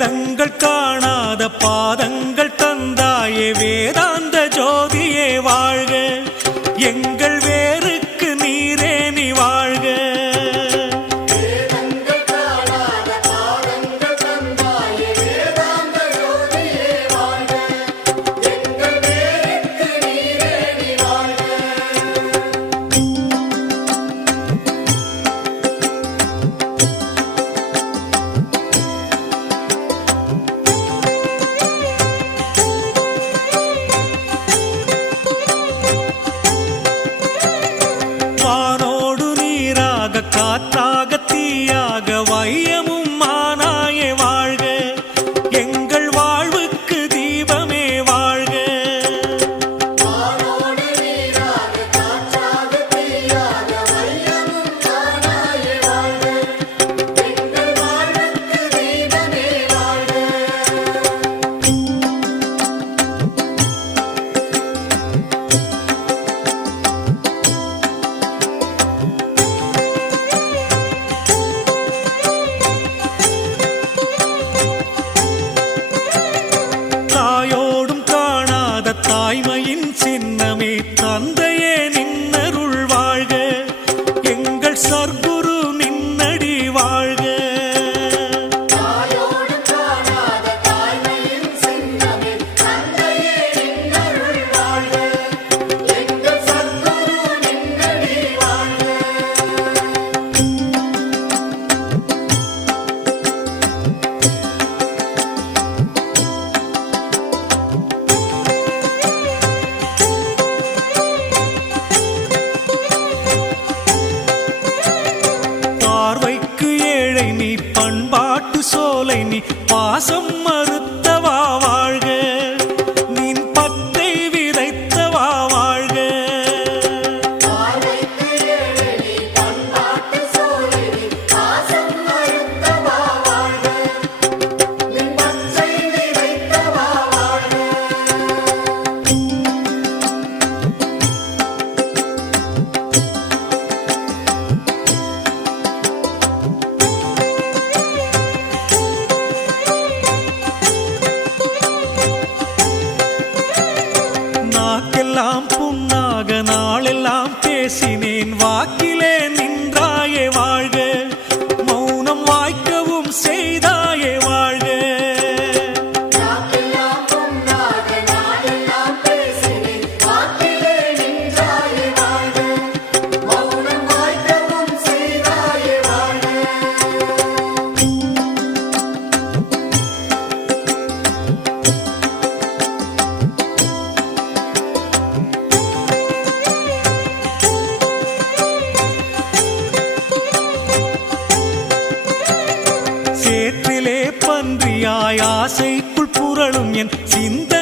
வேதங்கள் காணாத பாதங்கள் தந்தாயே வேதாந்த ஜோதியே வாழ்க. எங்கள் வே காற்றாக தீயா சின்னமே தந்தை நாக்கெல்லாம் புண்ணாக நாளெல்லாம் பேசினேன். வாக்கிலே நின்றாயே வாழ்க சேற்றிலே பன்றியாய் ஆசைக்குள் புரளும் என் சிந்த